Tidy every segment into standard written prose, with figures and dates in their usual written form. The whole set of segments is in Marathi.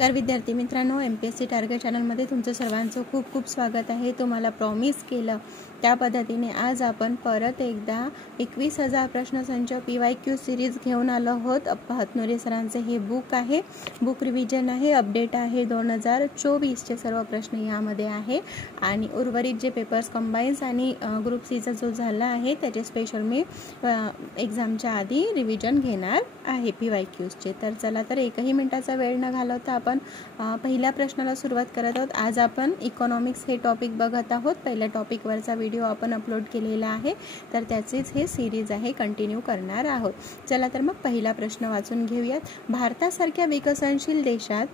तर विद्यार्थी मित्रांनो, MPSC टार्गेट चॅनलमध्ये तुमचं सर्वांचं खूप खूप स्वागत आहे. तुम्हाला प्रॉमिस केलं त्या पद्धतीने आज आपण परत एकदा 21,000 प्रश्नसंच PYQ सिरीज घेऊन आलो आहोत. अप्पा हतनुरे सरांचे हे बुक आहे, बुक रिव्हिजन आहे, अपडेट आहे. 2024चे सर्व प्रश्न यामध्ये आहे आणि उर्वरित जे पेपर्स कंबाईन्स आणि ग्रुप सीचा जो झाला आहे त्याचे स्पेशल मी एक्झामच्या आधी रिव्हिजन घेणार आहे PYQचे. तर चला, तर एकही मिनिटाचा वेळ न घालवता आपण पहिल्या प्रश्नाला सुरुवात करत आहोत. आज आपण इकॉनॉमिक्स हे टॉपिक बघत आहोत. पहिल्या टॉपिकवरचा व्हिडिओ आपण अपलोड केलेला आहे, तर त्याचीच हे सिरीज आहे, कंटिन्यू करणार आहोत. चला तर मग पहिला प्रश्न वाचून घेऊयात. भारतासारख्या विकसनशील देशात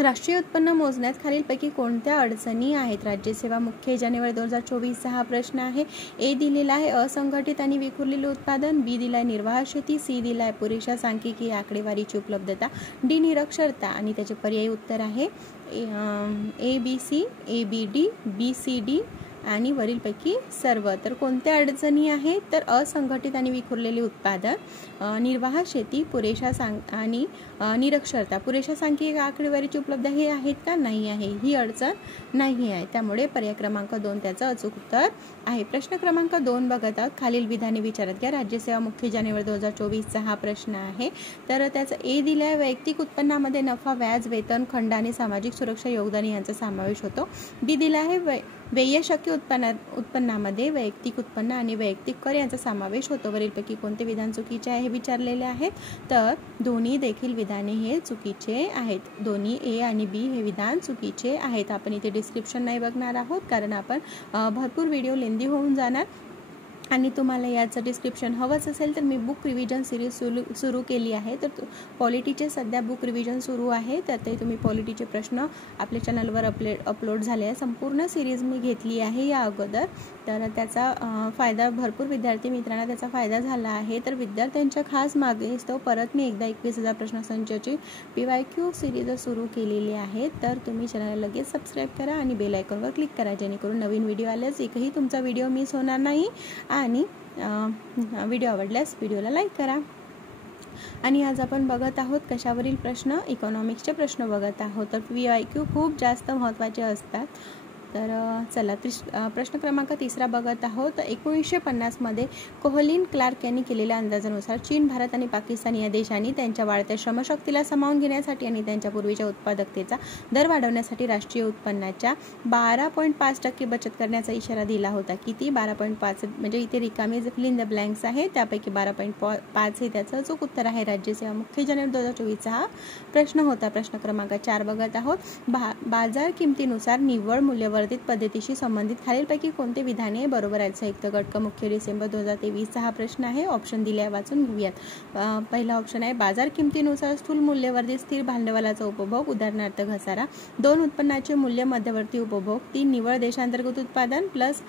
राष्ट्रीय उत्पन्न मोजण्यात खालीलपैकी कोणत्या अडचणी आहेत? राज्यसेवा मुख्य जानेवारी 2024 हा प्रश्न आहे. ए दिलेला आहे असंघटित आणि विखुरलेले उत्पादन, बी दिलाय निर्वाह शेती, सी दिलाय पुरेशा सांख्यिकीय आकडेवारीची उपलब्धता, डी निरक्षरता. आणि त्याचे पर्यायी उत्तर आहे ABC, ABD, BCD आणि वरीलपैकी सर्व. तर कोणत्या अडचणी आहेत? तर असंघटित आणि विखुरलेले उत्पादन, निर्वाह शेती, पुरेशा आणि निरक्षरता. पुरेशा सांख्यिक आकडेवारीची उपलब्ध हे आहेत का? नाही आहे, ही अडचण नाही आहे. त्यामुळे पर्याय क्रमांक 2 त्याचं अचूक उत्तर आहे. प्रश्न क्रमांक 2 बघत आहोत. खालील विधाने विचारत घ्या. राज्यसेवा मुख्य जानेवारी 2024 हा प्रश्न आहे. तर त्याचा ए दिलाय वैयक्तिक उत्पन्नामध्ये नफा, व्याज, वेतन, खंड आणि सामाजिक सुरक्षा योगदान यांचा समावेश होतो. बी दिला आहे व्यय शक्य उत्पन्नामध्ये वैयक्तिक उत्पन्न आणि वैयक्तिक कर यांचा समावेश होतो. वरीलपैकी कोणते विधान चुकीचे आहे हे विचारलेले आहेत. तर दोन्ही देखील विधाने हे चुकीचे आहेत. दोन्ही ए आणि बी हे विधान चुकीचे आहेत. आपण इथे डिस्क्रिप्शन नाही बघणार आहोत, कारण आपण भरपूर व्हिडिओ लेंदी होऊन जाणार. आणि तुम्हाला याचं डिस्क्रिप्शन हवंच असेल तर मी बुक रिव्हिजन सिरीज सुरू केली आहे. तर पॉलिटीचे सध्या बुक रिव्हिजन सुरू आहे, तर ते तुम्ही पॉलिटीचे प्रश्न आपल्या चॅनलवर अपलोड झाले आहे. संपूर्ण सिरीज मी घेतली आहे या अगोदर. तर त्याचा फायदा भरपूर विद्यार्थी मित्रांना त्याचा फायदा झाला आहे. तर विद्यार्थ्यांच्या खास मागणीस्तव परत मी एकदा 21,000 प्रश्नसंचाची PYQ सिरीज सुरू केलेली आहे. तर तुम्ही चॅनलला लगेच सबस्क्राईब करा आणि बेल आयकॉनवर क्लिक करा, जेणेकरून नवीन व्हिडिओ आल्यास एकही तुमचा व्हिडिओ मिस होणार नाही. आणि व्हिडिओ आवडल्यास व्हिडिओला लाईक करा. आणि आज आपण बघत आहोत कशावरील प्रश्न? इकॉनॉमिक्सचे प्रश्न बघत आहोत. तर PYQ खूप जास्त महत्त्वाचे असतात. तर चला, प्रश्न क्रमांक 3 बघत आहोत. 1950 मध्ये कोहलिन क्लार्क यांनी केलेल्या अंदाजानुसार चीन, भारत आणि पाकिस्तान या देशांनी त्यांच्या वाढत्या श्रमशक्तीला सामावून घेण्यासाठी आणि त्यांच्या पूर्वीच्या उत्पादकतेचा दर वाढवण्यासाठी राष्ट्रीय उत्पन्नाच्या 12.5% बचत करण्याचा इशारा दिला होता. किती? 12.5. म्हणजे इथे रिकामे जे फिल इन द ब्लँक्स आहे त्यापैकी 12.5 हे त्याचं अचूक उत्तर आहे. राज्यसेवा मुख्य जानेवारी 2024 हा प्रश्न होता. प्रश्न क्रमांक 4 बघत आहोत. बाजार किमतीनुसार निव्वळ मूल्यवर्धित पद्धतीशी संबंधित खालीलपैकी कोणते विधाने बरोबर आहेत? संयुक्त गट मुख्य डिसेंबर 2023 हा प्रश्न आहे. ऑप्शन दिले वाचून घेऊयात. पहिला ऑप्शन आहे बाजार किमतीनुसार स्थूल मूल्यवर्धित स्थिर भांडवलाचा उपभोग, उदाहरणार्थ घसारा. 2 उत्पन्नाचे मूल्य मध्यवर्ती उपभोग. 3 निव्वळ देशांतर्गत उत्पादन प्लस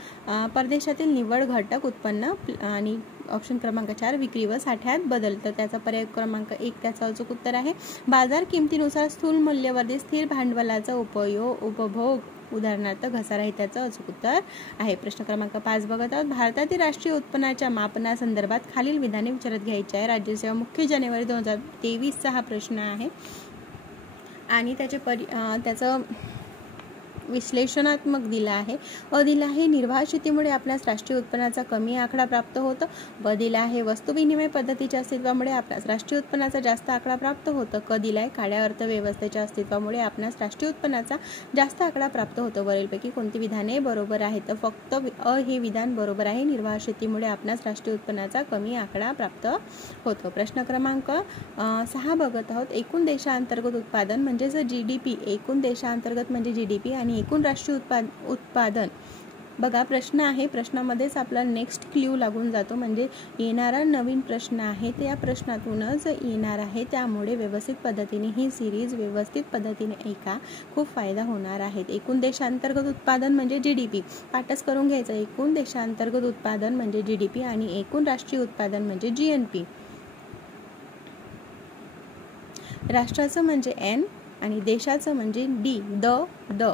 परदेशातील निव्वळ घटक उत्पन्न. आणि ऑप्शन क्रमांक 4 विक्री व साठ्यात बदल. तर त्याचा पर्याय क्रमांक 1 त्याचं अचूक उत्तर आहे. बाजार किमतीनुसार स्थूल मूल्यवर्धित स्थिर भांडवलाचा उपभोग, उदाहरणार्थ घसारा हे त्याचं अचूक उत्तर आहे. प्रश्न क्रमांक 5 बघत आहोत. भारतातील राष्ट्रीय उत्पन्नाच्या मापनासंदर्भात खालील विधाने विचारत घ्यायची आहे. राज्यसेवा मुख्य जानेवारी 2023 हा प्रश्न आहे आणि त्याचं विश्लेषणात्मक दिला आहे. अ दिला आहे निर्वाह शेतीमुळे आपणास राष्ट्रीय उत्पन्नाचा कमी आकडा प्राप्त होतो. ब दिला आहे वस्तू विनिमय पद्धतीच्या अस्तित्वामुळे आपणास राष्ट्रीय उत्पन्नाचा जास्त आकडा प्राप्त होतो. क दिलाय काळ्या अर्थव्यवस्थेच्या अस्तित्वामुळे आपणास राष्ट्रीय उत्पन्नाचा जास्त आकडा प्राप्त होतो. वरीलपैकी कोणती विधाने बरोबर आहेत? तर फक्त अ हे विधान बरोबर आहे. निर्वाह शेतीमुळे आपणास राष्ट्रीय उत्पन्नाचा कमी आकडा प्राप्त होतो. प्रश्न क्रमांक 6 बघत आहोत. एकूण देशांतर्गत उत्पादन म्हणजेच GDP. एकूण देशांतर्गत म्हणजे GDP आणि एकूण राष्ट्रीय उत्पादन. बघा, प्रश्न आहे, प्रश्नामध्येच आपला नेक्स्ट क्ल्यू लागून जातो. म्हणजे येणारा नवीन प्रश्न आहे ते या प्रश्नातूनच येणार आहे. त्यामुळे व्यवस्थित पद्धतीने ही सिरीज व्यवस्थित पद्धतीने ऐका, खूप फायदा होणार आहे. एकूण देशांतर्गत उत्पादन म्हणजे GDP पाठच करून घ्यायचं. एकूण देशांतर्गत उत्पादन म्हणजे GDP आणि एकूण राष्ट्रीय उत्पादन म्हणजे GNP. राष्ट्राचं म्हणजे N आणि देशाचं म्हणजे D. द.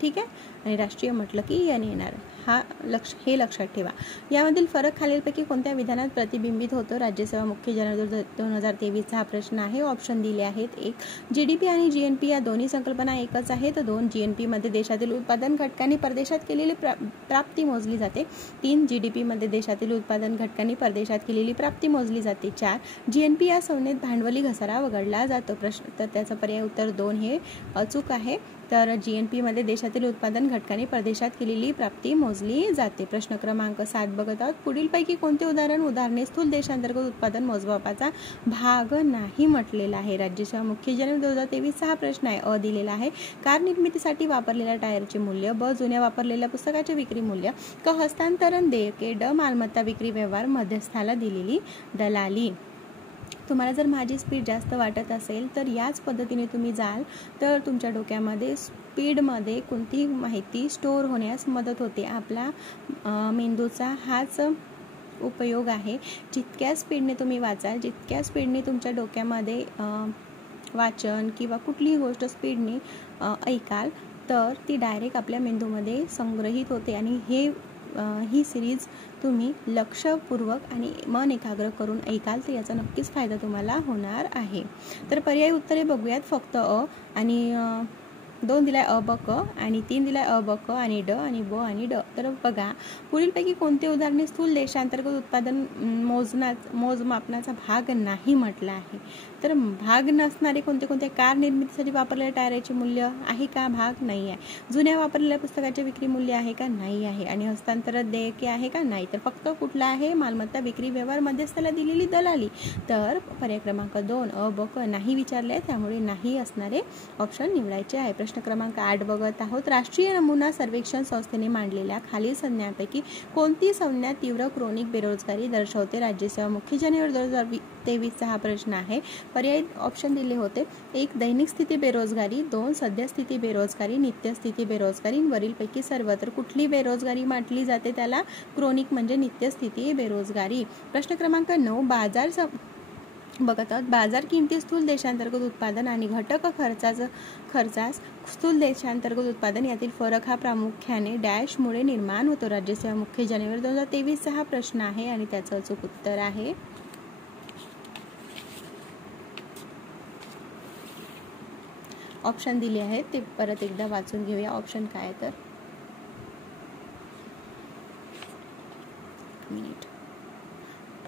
ठीक आहे. आणि राष्ट्रीय म्हटलं की N येणार. हे लक्षात ठेवा. यामधील फरक खालीलपैकी कोणत्या विधानात प्रतिबिंबित होतो? राज्यसेवा मुख्य जानेवारी 2023 हा प्रश्न आहे. ऑप्शन दिले आहेत. 1. GDP आणि GNP या दोन्ही संकल्पना एकच आहेत. 2. GNP मध्ये देशातील उत्पादन घटकांनी परदेशात केलेली प्राप्ती मोजली जाते. 3. GDP मध्ये देशातील उत्पादन घटकांनी परदेशात केलेली प्राप्ती मोजली जाते. 4. GNP या संज्ञेत भांडवली घसारा वगळला जातो. प्रश्न तर त्याचं पर्याय उत्तर 2 हे अचूक आहे. तर GNP मध्ये देशातील उत्पादन घटकांनी परदेशात केलेली प्राप्ती मोजली जाते. प्रश्न क्रमांक 7 बघत आहोत. पुढीलपैकी कोणते उदाहरणे स्थूल देशांतर्गत उत्पादन मोजमापाचा भाग नाही म्हटलेला आहे? राज्यसेवा मुख्य जानेवारी 2023 हा प्रश्न आहे. अ दिलेला आहे. कार निर्मितीसाठी वापरलेल्या टायरचे मूल्य. ब. जुन्या वापरलेल्या पुस्तकाचे विक्री मूल्य. क. हस्तांतरण देयके. ड. मालमत्ता विक्री व्यवहार मध्यस्थाला दिलेली दलाली. तुम्हाला जर माझी स्पीड जास्त वाटत असेल तर याच पद्धतीने तुम्ही जाल तर तुमच्या डोक्यामध्ये स्पीडमध्ये कोणतीही माहिती स्टोअर होण्यास मदत होते. आपला मेंदूचा हाच उपयोग आहे. जितक्या स्पीडने तुम्ही वाचाल, जितक्या स्पीडने तुमच्या डोक्यामध्ये वाचन किंवा कुठलीही गोष्ट स्पीडने ऐकाल तर ती डायरेक्ट आपल्या मेंदूमध्ये संग्रहित होते आणि ही सिरीज तुम्ही लक्षपूर्वक आणि मन एकाग्र करून ऐकाल तर याचा नक्कीच फायदा तुम्हाला होणार आहे. तर पर्यायी उत्तरे बघूयात. फक्त अ आणि 2 दिलाय अ ब क आणि 3 दिलाय अ ब क आणि ड आणि ब आणि ड. तर बघा पुढीलपैकी कोणते उदाहरणे स्थूल देशांतर्गत उत्पादन मोजमापनाचा भाग नाही म्हटला आहे? तर भाग नसणारे कोणते? कार निर्मितीसाठी वापरलेल्या टायराचे मूल्य आहे का? भाग नाही आहे. जुन्या वापरलेल्या पुस्तकाचे विक्री मूल्य आहे का? नाही आहे. आणि हस्तांतरण देयके आहे का? नाही. तर फक्त कुठला आहे? मालमत्ता विक्री व्यवहार मध्यस्थाला दिलेली दलाली. तर पर्याय क्रमांक 2 अ ब क नाही विचारले त्यामुळे नाही असणारे ऑप्शन निवडायचे आहे. प्रश्न क्रमांक 8 बघत आहोत. राष्ट्रीय नमुना सर्वेक्षण संस्थेने मांडलेल्या खालील संज्ञांपैकी कोणती संज्ञा तीव्र क्रोनिक बेरोजगारी दर्शवते? राज्यसेवा मुख्य जानेवारी 2023 हा प्रश्न आहे. पर्यायी ऑप्शन दिले होते. 1. दैनिक स्थिती बेरोजगारी. 2. सद्यस्थिती बेरोजगारी. नित्यस्थिती बेरोजगारी. वरीलपैकी सर्व. तर कुठली बेरोजगारी म्हटली जाते त्याला? क्रोनिक म्हणजे नित्यस्थिती बेरोजगारी. प्रश्न क्रमांक 9 बघत आहोत. बाजार किमती स्थूल देशांतर्गत उत्पादन आणि घटक खर्चास स्थूल देशांतर्गत उत्पादन यातील फरक हा प्रामुख्याने डॅशमुळे निर्माण होतो? राज्यसेवा मुख्य जानेवारी 2023 हा प्रश्न आहे आणि त्याचं अचूक उत्तर आहे ऑप्शन दिले आहेत ते परत एकदा वाचून घेऊया. ऑप्शन काय तर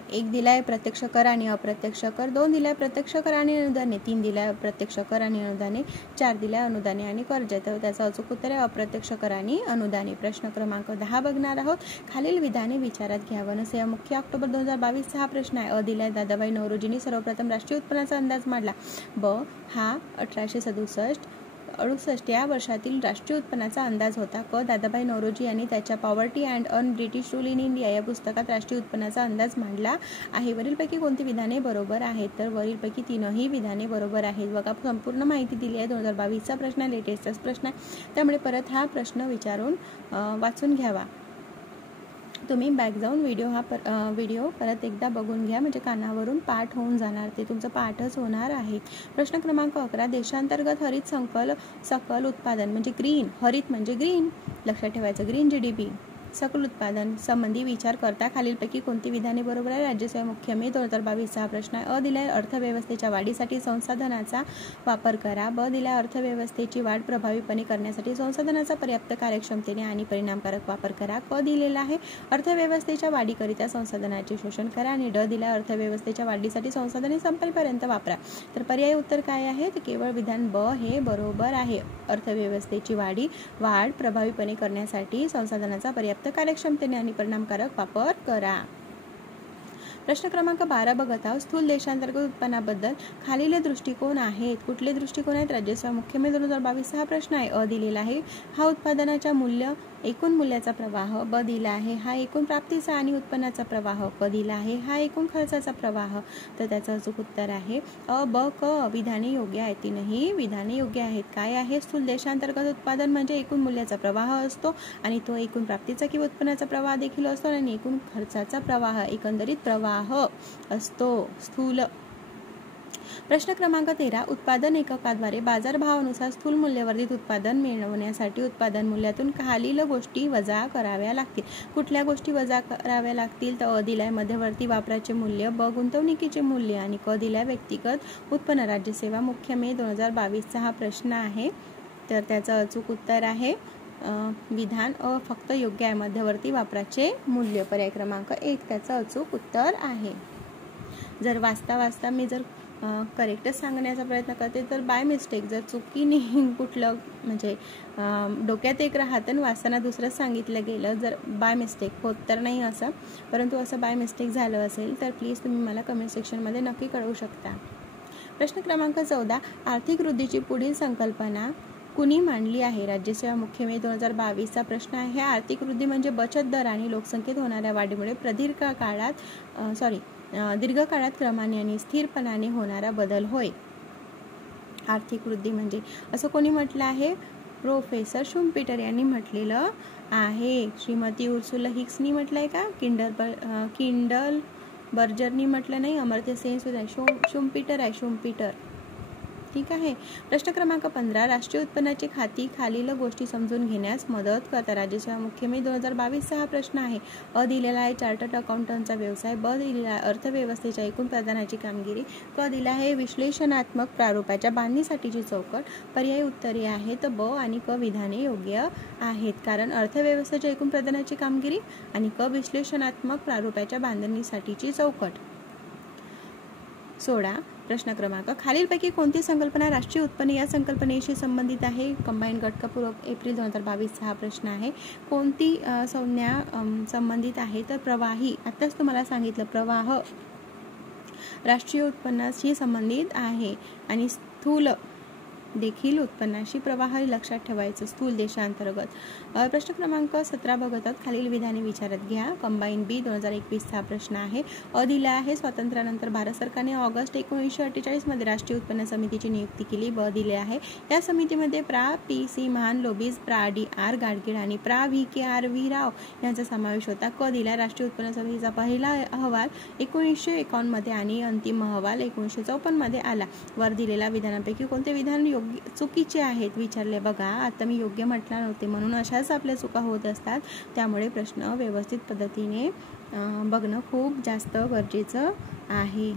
एक दिलाय प्रत्यक्ष कर आणि अप्रत्यक्ष कर. 2 दिलाय प्रत्यक्ष कर आणि अनुदाने. 3 दिलाय प्रत्यक्ष कर आणि अनुदाने. 4 दिलाय अनुदाने आणि कर्ज. तर त्याचं अचूक उत्तर आहे अप्रत्यक्ष कर आणि अनुदाने. प्रश्न क्रमांक 10 बघणार आहोत. खालील विधाने विचारात घ्या. वनसेवा मुख्य ऑक्टोबर 2022 हा प्रश्न आहे. अ दिलाय दादाबाई नौरोजींनी सर्वप्रथम राष्ट्रीय उत्पन्नाचा अंदाज मांडला. ब हा 1867 या वर्षातील राष्ट्रीय उत्पन्नाचा अंदाज होता. क दादाबाई नौरोजी यांनी त्याच्या poverty and un British rule in India या पुस्तकात राष्ट्रीय उत्पन्नाचा अंदाज मांडला आहे. वरीलपैकी कोणती विधाने बरोबर आहेत? तर वरीलपैकी 3ही विधाने बरोबर आहेत. बघा संपूर्ण माहिती दिली आहे. 2022चा प्रश्न लेटेस्टच प्रश्न आहे त्यामुळे परत हा प्रश्न विचारून वाचून घ्यावा. तुम्ही बॅक जाऊन व्हिडिओ परत एकदा बघून घ्या म्हणजे कानावरून पाठ होऊन जाणार. ते तुमचं पाठच होणार आहे. प्रश्न क्रमांक 11 देशांतर्गत हरित सकल उत्पादन म्हणजे ग्रीन. हरित म्हणजे ग्रीन लक्षात ठेवायचं. ग्रीन GDP सकल उत्पादन संबंधी विचार करता खालीलपैकी कोणती विधाने बरोबर आहे? राज्यसेवा मुख्य मे 2022 हा प्रश्न आहे. अ दिलाय अर्थव्यवस्थेच्या वाढीसाठी संसाधनाचा वापर करा. ब दिलाय अर्थव्यवस्थेची वाढ प्रभावीपणे करण्यासाठी संसाधनाचा पर्याप्त कार्यक्षमतेने आणि परिणामकारक वापर करा. क दिलेला आहे अर्थव्यवस्थेच्या वाढीकरिता संसाधनाचे शोषण करा आणि ड दिलाय अर्थव्यवस्थेच्या वाढीसाठी संसाधने संपेपर्यंत वापरा. तर पर्यायी उत्तर काय आहे? तर केवळ विधान ब हे बरोबर आहे. अर्थव्यवस्थेची वाढ प्रभावीपणे करण्यासाठी संसाधनाचा पर्याप्त कार्यक्षमतेने आणि परिणामकारक वापर करा. प्रश्न क्रमांक 12 बघत आहोत. स्थूल देशांतर्गत उत्पन्नाबद्दल खालील दृष्टिकोन आहेत. कुठले दृष्टिकोन आहेत? राज्यसेवा मुख्य मे 2022 हा प्रश्न आहे. अ दिलेला आहे हा उत्पादनाच्या एकूण मूल्याचा प्रवाह. ब दिला आहे हा एकूण प्राप्तीचा आणि उत्पन्नाचा प्रवाह. क दिला आहे हा एकूण खर्चाचा प्रवाह. तर त्याचं अचूक उत्तर आहे अ ब क. विधाने योग्य आहेत. 3ही विधाने योग्य आहेत. काय आहे? स्थूल देशांतर्गत उत्पादन म्हणजे एकूण मूल्याचा प्रवाह असतो आणि तो एकूण प्राप्तीचा किंवा उत्पन्नाचा प्रवाह देखील असतो आणि एकूण खर्चाचा प्रवाह एकंदरीत प्रवाह असतो. स्थूल प्रश्न क्रमांक 13. उत्पादन एककाद्वारे बाजारभावानुसार स्थूल मूल्यवर्धित उत्पादन मिळवण्यासाठी उत्पादन मूल्यातून खालील गोष्टी वजा कराव्या लागतील. कुठल्या गोष्टी वजा कराव्या लागतील? तर अ दिलाय मध्यवर्ती वापराचे मूल्य, ब गुंतवणुकीचे मूल्य आणि क दिलाय व्यक्तिगत उत्पन्न. राज्यसेवा मुख्य मे 2022चा हा प्रश्न आहे. तर त्याचं अचूक उत्तर आहे विधान अ फक्त योग्य आहे. मध्यवर्ती वापराचे मूल्य पर्याय क्रमांक 1 त्याचं अचूक उत्तर आहे. जर वाचता मी जर करेक्टच सांगण्याचा प्रयत्न करते तर बाय मिस्टेक जर चुकीने कुठलं म्हणजे डोक्यात एक राहतं वाचताना दुसरंच सांगितलं गेलं, जर बाय मिस्टेक होत तर नाही असं, परंतु असं बाय मिस्टेक झालं असेल तर प्लीज तुम्ही मला कमेंट सेक्शनमध्ये नक्की कळवू शकता. प्रश्न क्रमांक 14. आर्थिक वृद्धीची पुढील संकल्पना कुणी मांडली आहे? राज्यसेवा मुख्य मे 2022चा प्रश्न आहे. आर्थिक वृद्धी म्हणजे बचत दर आणि लोकसंख्येत होणाऱ्या वाढीमुळे दीर्घकाळात क्रमाने आणि स्थिरपणाने होणारा बदल होय. आर्थिक वृद्धी म्हणजे असं कोणी म्हटलं आहे? प्रोफेसर शुम्पीटर यांनी म्हटलेलं आहे. श्रीमती उर्सुला हिक्सनी म्हटलंय का? किंडल बर्जरनी म्हटलं नाही. अमर्त्य सेन सुद्धा शुम्पीटर आहे. शुम्पीटर ठीक आहे. प्रश्न क्रमांक 15. राष्ट्रीय उत्पन्नाची खाती खालील गोष्टी समजून घेण्यास मदत करतात. राज्यसेवा मुख्य मे 2022चा हा प्रश्न आहे. अ दिलेला आहे चार्टर्ड अकाउंटंटचा व्यवसाय, ब दिलेला आहे अर्थव्यवस्थेच्या एकूण प्रदानाची कामगिरी, क दिला आहे विश्लेषणात्मक प्रारूपाच्या बांधणीसाठीची चौकट. पर्यायी उत्तरे आहेत ब आणि क विधाने योग्य आहेत, कारण अर्थव्यवस्थेच्या एकूण प्रदानाची कामगिरी आणि क विश्लेषणात्मक प्रारूपाच्या बांधणीसाठीची चौकट. 16. प्रश्न क्रमांक. खालीलपैकी कोणती संकल्पना राष्ट्रीय उत्पन्न या संकल्पनेशी संबंधित आहे? कंबाईन घटकपूर्वक एप्रिल 2022चा हा प्रश्न आहे. कोणती संज्ञा संबंधित आहे? तर प्रवाही. आताच तुम्हाला सांगितलं प्रवाह राष्ट्रीय उत्पन्नाशी संबंधित आहे आणि स्थूल देखील उत्पन्नाशी प्रवाह लक्षात ठेवायचं स्थूल देशांतर्गत. प्रश्न क्रमांक 17 बघतात. खालील विधाने विचारात घ्या. कंबाईन बी 2021चा प्रश्न आहे. अ दिला आहे स्वातंत्र्यानंतर भारत सरकारने ऑगस्ट 1948 मध्ये राष्ट्रीय उत्पन्न समितीची नियुक्ती केली. ब दिले आहे या समितीमध्ये प्रा पी सी महानलोबीज, प्रा डी आर गाडगीळ आणि प्रा व्ही के आर व्ही राव यांचा समावेश होता. क दिला राष्ट्रीय उत्पन्न समितीचा पहिला अहवाल 1951 मध्ये आणि अंतिम अहवाल 1954 मध्ये आला. वर दिलेल्या विधानांपैकी कोणते विधान चुकीचे आहेत विचारले. बघा आता मी योग्य म्हटलं नव्हते म्हणून अशाच आपल्या चुका होत असतात. त्यामुळे प्रश्न व्यवस्थित पद्धतीने बघणं खूप जास्त गरजेचं आहे.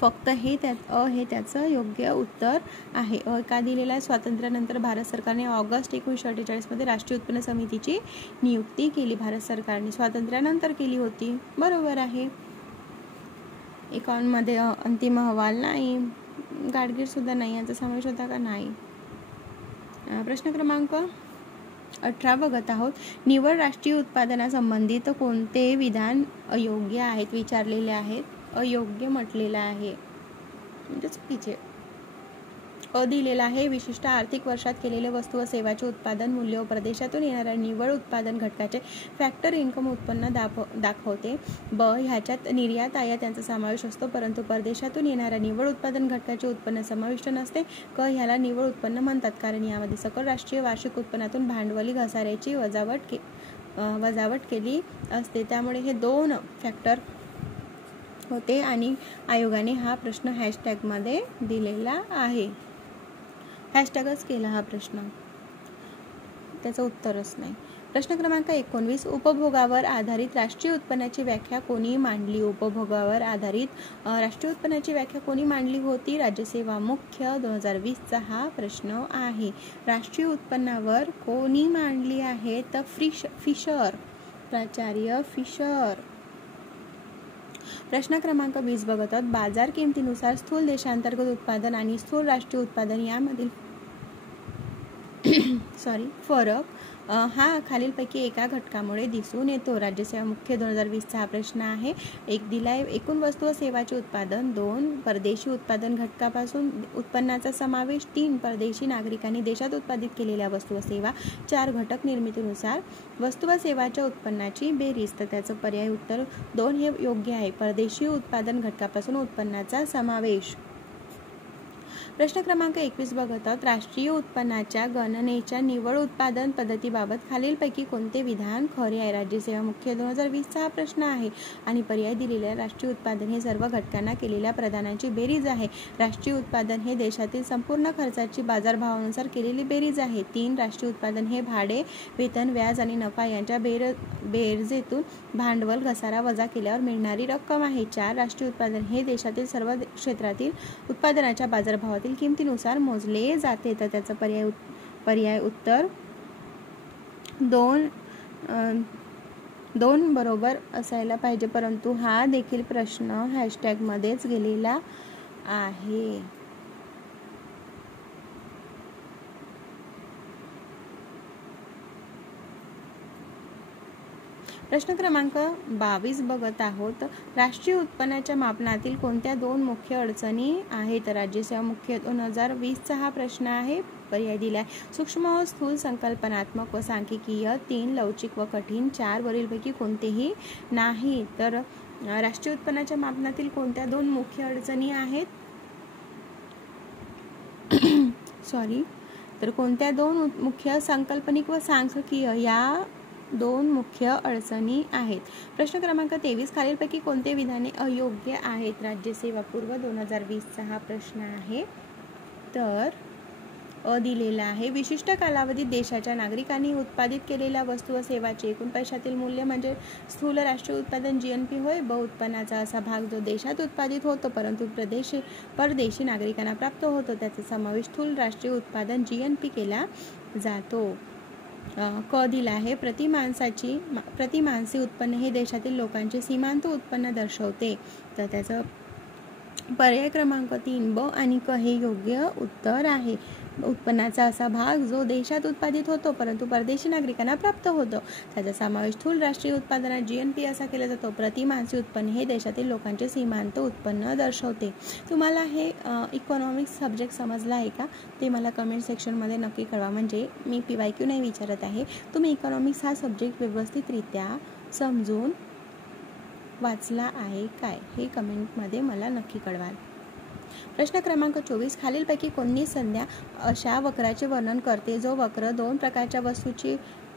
फक्त हे त्याचं योग्य उत्तर आहे. अ का दिलेला आहे स्वातंत्र्यानंतर भारत सरकारने ऑगस्ट 1948 मध्ये राष्ट्रीय उत्पन्न समितीची नियुक्ती केली. भारत सरकारने स्वातंत्र्यानंतर केली होती. बरोबर आहे. 51 मध्ये अंतिम अहवाल नाही, गाडगीळ सुद्धा नाही, यांचा समावेश होता का? नाही. प्रश्न क्रमांक 18 बघत आहोत. निव्वळ राष्ट्रीय उत्पादनासंबंधित कोणते विधान अयोग्य आहेत विचारलेले आहेत. अयोग्य म्हटलेलं आहे म्हणजे चुकीचे. अ दिलेला आहे विशिष्ट आर्थिक वर्षात केलेले वस्तू व सेवाचे उत्पादन मूल्य व परदेशातून येणाऱ्या निव्वळ उत्पादन घटकाचे फॅक्टर इन्कम उत्पन्न दाखवते. ब ह्याच्यात निर्यात आयात यांचा समावेश असतो परंतु परदेशातून येणाऱ्या निव्वळ उत्पादन घटकाचे उत्पन्न समाविष्ट नसते. क ह्याला निव्वळ उत्पन्न म्हणतात कारण यामध्ये सकल राष्ट्रीय वार्षिक उत्पन्नातून भांडवली घसाऱ्याची वजावट केली असते. त्यामुळे हे दोन फॅक्टर होते आणि आयोगाने हा प्रश्न हॅशटॅगमध्ये दिलेला आहे. हॅशटॅगच केला हा प्रश्न, त्याचं उत्तरच नाही. प्रश्न क्रमांक 19. उपभोगावर आधारित राष्ट्रीय उत्पन्नाची व्याख्या कोणी मांडली? उपभोगावर आधारित राष्ट्रीय उत्पन्नाची व्याख्या कोणी मांडली होती? राज्यसेवा मुख्य 2020चा हा प्रश्न आहे. राष्ट्रीय उत्पन्नावर कोणी मांडली आहे? तर फिशर, प्राचार्य फिशर. प्रश्न क्रमांक 20 बघत आहोत. बाजार किमतीनुसार स्थूल देशांतर्गत उत्पादन आणि स्थूल राष्ट्रीय उत्पादन यामधील फरक हा खालीलपैकी एका घटकामुळे दिसून येतो. राज्यसेवा मुख्य 2020चा हा प्रश्न आहे. एक दिलाय एकूण वस्तू व सेवाचे उत्पादन. 2 परदेशी उत्पादन घटकापासून उत्पन्नाचा समावेश. 3 परदेशी नागरिकांनी देशात उत्पादित केलेल्या वस्तू व सेवा. 4 घटक निर्मितीनुसार वस्तू व सेवाच्या उत्पन्नाची बेरीज. तर त्याचं पर्याय उत्तर 2 हे योग्य आहे. परदेशी उत्पादन घटकापासून उत्पन्नाचा समावेश. प्रश्न क्रमांक 21 बघत आहोत. राष्ट्रीय उत्पन्नाच्या गणनेच्या निव्वळ उत्पादन पद्धतीबाबत खालीलपैकी कोणते विधान खरे आहे? राज्यसेवा मुख्य 2020चा हा प्रश्न आहे आणि पर्याय दिलेला आहे. राष्ट्रीय उत्पादन हे सर्व घटकांना केलेल्या प्रदानाची बेरीज आहे. राष्ट्रीय उत्पादन हे देशातील संपूर्ण खर्चाची बाजारभावानुसार केलेली बेरीज आहे. 3. राष्ट्रीय उत्पादन हे भाडे, वेतन, व्याज आणि नफा यांच्या बेरजेतून भांडवल घसारा वजा केल्यावर मिळणारी रक्कम आहे. 4. राष्ट्रीय उत्पादन हे देशातील सर्व क्षेत्रातील उत्पादनाच्या बाजारभावातील किमतीनुसार मोजले जाते. तर त्याचं पर्याय उत्तर 2 बरोबर असायला पाहिजे, परंतु हा देखील प्रश्न हॅशटॅग मध्येच गेलेला आहे. प्रश्न क्रमांक 22 बघत आहोत. राष्ट्रीय उत्पन्नाच्या मापनातील कोणत्या 2 मुख्य अडचणी आहेत? राज्यसेवा मुख्य 2020चा हा प्रश्न आहे. पर्याय दिलाय. सूक्ष्म व स्थूल, संकल्पनात्मक व सांख्यिकीय. 3. लवचिक व कठीण. 4. वरीलपैकी कोणतेही नाही. तर राष्ट्रीय उत्पन्नाच्या मापनातील कोणत्या 2 मुख्य अडचणी आहेत? तर कोणत्या 2 मुख्य संकल्पनिक व सांख्यिकीय या 2 मुख्य अडचणी आहेत. प्रश्न क्रमांक 23. खालीलपैकी कोणते विधाने अयोग्य आहेत? राज्यसेवा पूर्व 2020चा हा प्रश्न आहे. तर दिलेला आहे. विशिष्ट कालावधीत देशाच्या नागरिकांनी उत्पादित केलेल्या वस्तू व सेवाचे एकूण पैशातील मूल्य म्हणजे स्थूल राष्ट्रीय उत्पादन GNP होय. उत्पन्नाचा असा भाग जो देशात उत्पादित होतो परंतु परदेशी नागरिकांना प्राप्त होतो त्याचा समावेश स्थूल राष्ट्रीय उत्पादन GNP केला जातो. दिला आहे. प्रति माणसे उत्पन्न हे देशातील लोकांचे सीमांत उत्पन्न दर्शवते. तर त्याचं पर्याय क्रमांक 3 ब आणि क हे योग्य उत्तर आहे. उत्पन्नाचा असा भाग जो देशात उत्पादित होतो परंतु परदेशी नागरिकांना प्राप्त होतो त्याचा समावेश स्थूल राष्ट्रीय उत्पादनात GNP असा केला जातो. प्रति माणसे उत्पन्न हे देशातील लोकांचे सीमांत उत्पन्न दर्शवते. तुम्हाला हे इकॉनॉमिक्स सब्जेक्ट समजला आहे का ते मला कमेंट सेक्शनमध्ये नक्की कळवा. म्हणजे मी PYQ नाही विचारत आहे, तुम्ही इकॉनॉमिक्स हा सब्जेक्ट व्यवस्थितरित्या समजून वाचला आहे काय हे कमेंटमध्ये मला नक्की कळवाल. प्रश्न क्रमांक 24. खालीलपैकी कोणती संज्ञा अशा वक्राचे वर्णन करते जो वक्र 2 प्रकारच्या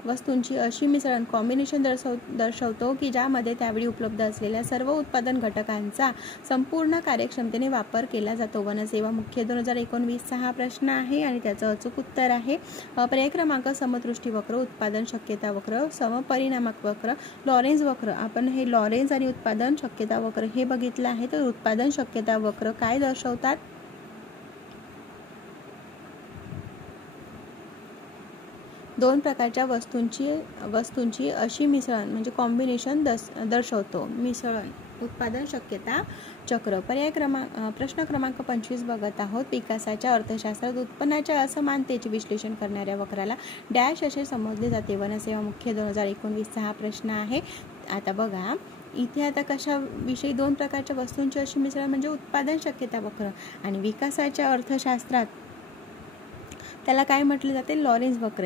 वस्तूंची अशी मिश्रण कॉम्बिनेशन दर्शवतो की ज्यामध्ये त्यावेळी उपलब्ध असलेल्या सर्व उत्पादन घटकांचा संपूर्ण कार्यक्षमतेने वापर केला जातो? वनसेवा मुख्य 2019चा हा प्रश्न आहे आणि त्याचं अचूक उत्तर आहे पर्याय क्रमांक समदृष्टी वक्र, उत्पादन शक्यता वक्र, समपरिणामक वक्र, लॉरेन्झ वक्र. आपण हे लॉरेन्झ आणि उत्पादन शक्यता वक्र हे बघितलं आहे. तर उत्पादन शक्यता वक्र काय दर्शवतात? 2 प्रकारच्या वस्तूंची अशी मिश्रण म्हणजे कॉम्बिनेशन दर्शवतो. मिश्रण उत्पादन शक्यता चक्र. प्रश्न क्रमांक 25 बघत आहोत. विकासाच्या अर्थशास्त्रात उत्पन्नाच्या असमानतेचे विश्लेषण करणाऱ्या वक्राला डॅश असे संबोधले जाते? वनसेवा मुख्य 2019चा हा प्रश्न आहे. आता बघा इथे आता कशाविषयी 2 प्रकारच्या वस्तूंची अशी मिश्रण म्हणजे उत्पादन शक्यता वक्र आणि विकासाच्या अर्थशास्त्रात त्याला काय म्हटले जाते? लॉरेन्झ वक्र.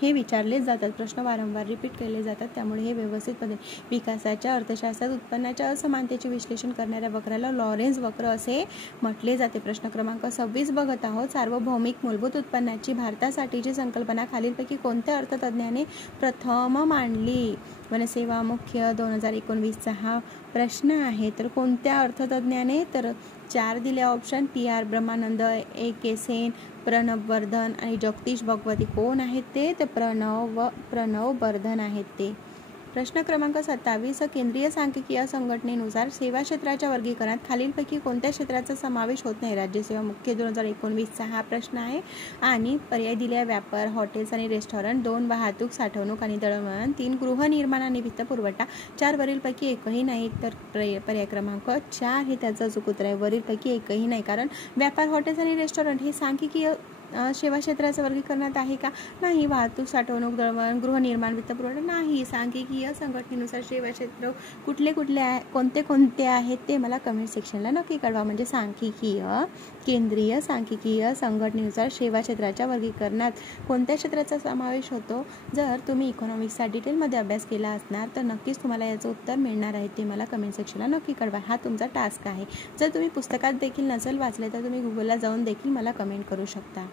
हे विचारले जातात, प्रश्न वारंवार रिपीट केले जातात, त्यामुळे हे व्यवस्थित पद्धती. विकासाच्या अर्थशास्त्रात उत्पन्नाच्या असमानतेचे विश्लेषण करणाऱ्या वक्राला लॉरेन्झ वक्र असे म्हटले जाते. प्रश्न क्रमांक 26 बघत आहोत. सार्वभौमिक मूलभूत उत्पन्नाची भारतासाठीची संकल्पना खालीलपैकी कोणत्या अर्थतज्ञाने प्रथम मांडली? वनसेवा मुख्य 2019चा हा प्रश्न आहे. तर कोणत्या अर्थतज्ञाने? तर 4 दिले ऑप्शन. PR ब्रह्मानंद, AK सेन, प्रणव बर्धन आणि जगदीश भगवती. कोण आहेत ते? तर प्रणव बर्धन आहेत ते. प्रश्न क्रमांक 27. केंद्रीय सांख्यिकीय संघटनेनुसार सेवा क्षेत्राच्या वर्गीकरणात खालीलपैकी कोणत्या क्षेत्राचा समावेश होत नाही? राज्यसेवा मुख्य 2019चा हा प्रश्न आहे आणि पर्याय दिले. व्यापार, हॉटेल्स आणि रेस्टॉरंट. 2 वाहतूक, साठवणूक आणि दळणवळण. 3 गृहनिर्माण आणि वित्तपुरवठा. 4 वरीलपैकी एकही नाही. तर पर्याय क्रमांक 4 हे त्याचं अचूक उत्तर आहे. वरीलपैकी एकही नाही, कारण व्यापार, हॉटेल्स आणि रेस्टॉरंट हे सांख्यिकीय सेवा क्षेत्राचं वर्गीकरणात आहे का? नाही. वाहतूक, साठवणूक, दळणवळण, गृहनिर्माण, वित्तपुरवठा नाही. सांख्यिकीय संघटनेनुसार सेवा क्षेत्र कुठले कुठले आहे, कोणते कोणते आहेत ते मला कमेंट सेक्शनला नक्की कळवा. म्हणजे केंद्रीय सांख्यिकीय संघटनेनुसार सेवा क्षेत्राच्या वर्गीकरणात कोणत्या क्षेत्राचा समावेश होतो? जर तुम्ही इकॉनॉमिक्सचा डिटेलमध्ये अभ्यास केला असणार तर नक्कीच तुम्हाला याचं उत्तर मिळणार आहे. ते मला कमेंट सेक्शनला नक्की कळवा. हा तुमचा टास्क आहे. जर तुम्ही पुस्तकात देखील नसेल वाचले तर तुम्ही गुगलला जाऊन देखील मला कमेंट करू शकता.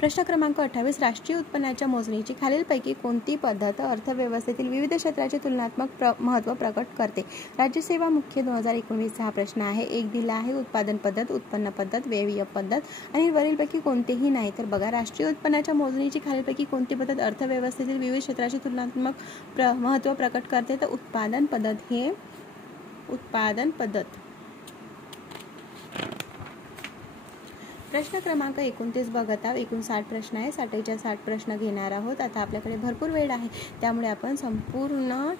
प्रश्न क्रमांक 28. राष्ट्रीय उत्पन्नाच्या मोजणीची खालीलपैकी कोणती पद्धत अर्थव्यवस्थेतील विविध क्षेत्राचे तुलनात्मक महत्त्व प्रकट करते? राज्यसेवा मुख्य 2019 हा प्रश्न आहे. एक दिला आहे उत्पादन पद्धत, उत्पन्न पद्धत, व्ययीय पद्धत आणि वरीलपैकी कोणतेही नाही. तर बघा, राष्ट्रीय उत्पन्नाच्या मोजणीची खालीलपैकी कोणती पद्धत अर्थव्यवस्थेतील विविध क्षेत्राचे तुलनात्मक महत्त्व प्रकट करते? तर उत्पादन पद्धत. प्रश्न क्रमांक 29 बघत आहोत. एकूण 60 प्रश्न आहे. 60च्या 60 प्रश्न घेणार आहोत. आता आपल्याकडे भरपूर वेळ आहे, त्यामुळे आपण संपूर्ण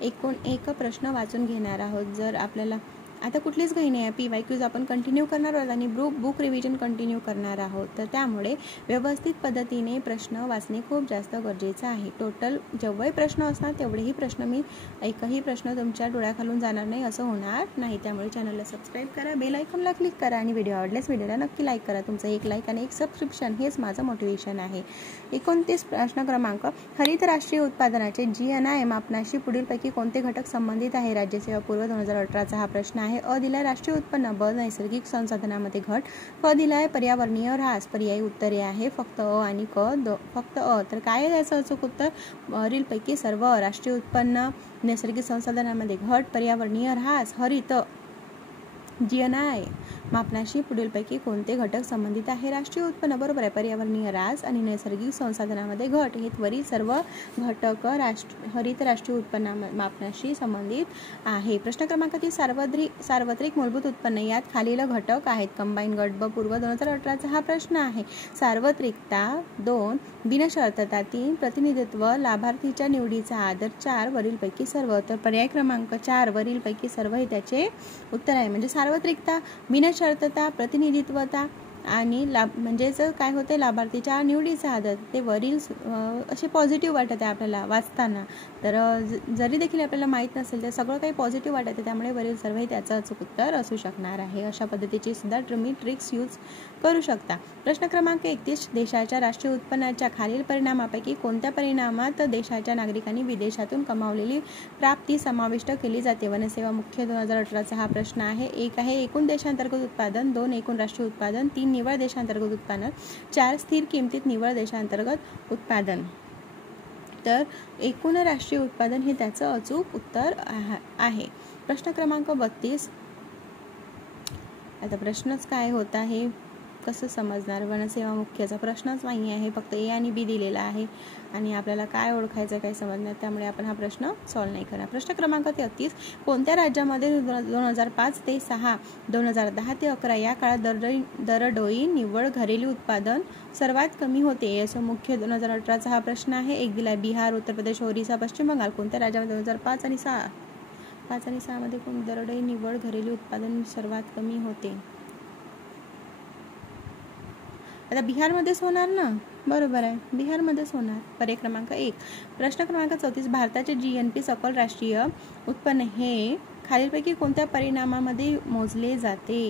एकूण एक प्रश्न वाचून घेणार आहोत. जर आपल्याला आता कुठलीच घाई नाही आहे, PYQs आपण कंटिन्यू करणार आहोत आणि बुक रिव्हिजन कंटिन्यू करणार आहोत. तर त्यामुळे व्यवस्थित पद्धतीने प्रश्न वाचणे खूप जास्त गरजेचं आहे. टोटल जेवढे प्रश्न असणार तेवढेही प्रश्न एकही प्रश्न तुमच्या डोळ्याखालून जाणार नाही असं होणार नाही. त्यामुळे चॅनलला सबस्क्राईब करा, बेल आयकॉनला क्लिक करा आणि व्हिडिओ आवडल्यास व्हिडिओला नक्की लाईक करा. तुमचं एक लाईक आणि एक सबस्क्रिप्शन हेच माझं मोटिवेशन आहे. 29 प्रश्न क्रमांक. हरित राष्ट्रीय उत्पादनाचे GNI मापनाशी पुढीलपैकी कोणते घटक संबंधित आहे? राज्यसेवा पूर्व 2018चा हा प्रश्न आहे. अ दिलाय राष्ट्रीय उत्पन्न, ब नैसर्गिक संसाधनामध्ये घट, क दिलाय पर्यावरणीय ऱ्हास. पर्यायी उत्तरे आहे फक्त अ आणि फक्त अ. तर काय आहे याचं अचूक उत्तर? वरीलपैकी सर्व. राष्ट्रीय उत्पन्न, नैसर्गिक संसाधनामध्ये घट, पर्यावरणीय ऱ्हास, हरित GNI मापनाशी पुढीलपैकी कोणते घटक संबंधित आहे? राष्ट्रीय उत्पन्न बरोबर आहे. पर्यावरणीय ऱ्हास आणि नैसर्गिक संसाधनामध्ये घट हे वरील सर्व घटक हरित राष्ट्रीय उत्पन्न मापनाशी संबंधित आहे. प्रश्न क्रमांक 30. सार्वत्रिक मूलभूत उत्पन्न यात खालील घटक आहेत. कंबाईन गट ब पूर्व 2018चा हा प्रश्न आहे. सार्वत्रिकता 2, बिनशर्तता 3, प्रतिनिधित्व, लाभार्थीच्या निवडीचा आदर 4, वरीलपैकी सर्व. तर पर्याय क्रमांक 4 वरीलपैकी सर्व हे त्याचे उत्तर आहे. म्हणजे सार्वत्रिकता, बिनशर्तता, प्रतिनिधित्वता आणि म्हणजेच काय होते, लाभार्थीच्या निवडीचा आदर. ते वरील असे पॉझिटिव्ह वाटत आहे आपल्याला वाचताना. तर जरी देखील आपल्याला माहीत नसेल तर सगळं काही पॉझिटिव्ह वाटत आहे, त्यामुळे वरील सर्व हे त्याचं अचूक उत्तर असू शकणार आहे. अशा पद्धतीची सुद्धा तुम्ही ट्रिक्स यूज करू शकता. प्रश्न क्रमांक 31. देशाच्या राष्ट्रीय उत्पन्नाच्या खालील परिणामापैकी कोणत्या परिणामात देशाच्या नागरिकांनी विदेशातून कमावलेली प्राप्ती समाविष्ट केली जाते? वनसेवा मुख्य 2018चा हा प्रश्न आहे. 1 आहे एकूण देशांतर्गत उत्पादन, 2 एकूण राष्ट्रीय उत्पादन, 3 निव्वळ देशांतर्गत उत्पादन, 4 स्थिर किमतीत निव्वळ देशांतर्गत उत्पादन. तर एकूण राष्ट्रीय उत्पादन हे त्याचं अचूक उत्तर आहे. प्रश्न क्रमांक 32. आता प्रश्नच काय होता हे कसं समजणार? वनसेवा मुख्याचा प्रश्नच नाही आहे, फक्त A आणि B दिलेला आहे आणि आपल्याला काय ओळखायचं काय समजणार, त्यामुळे आपण हा प्रश्न सॉल्व्ह नाही करणार. प्रश्न क्रमांक 33. कोणत्या राज्यामध्ये 2005 ते 6, 2010 ते 11 या काळात दरडोई निव्वळ घरेलू उत्पादन सर्वात कमी होते? असं मुख्य 2018चा हा प्रश्न आहे. एक दिलाय बिहार, उत्तर प्रदेश, ओरिसा, पश्चिम बंगाल. कोणत्या राज्यामध्ये 2005 आणि 6 मध्ये दरडोई निव्वळ घरेलू उत्पादन सर्वात कमी होते? आता बिहारमध्येच होणार ना, बरोबर आहे, बिहारमध्येच होणार. पर्याय क्रमांक 1. प्रश्न क्रमांक 34. भारताचे GNP सकल राष्ट्रीय उत्पन्न हे खालीलपैकी कोणत्या परिणामामध्ये मोजले जाते?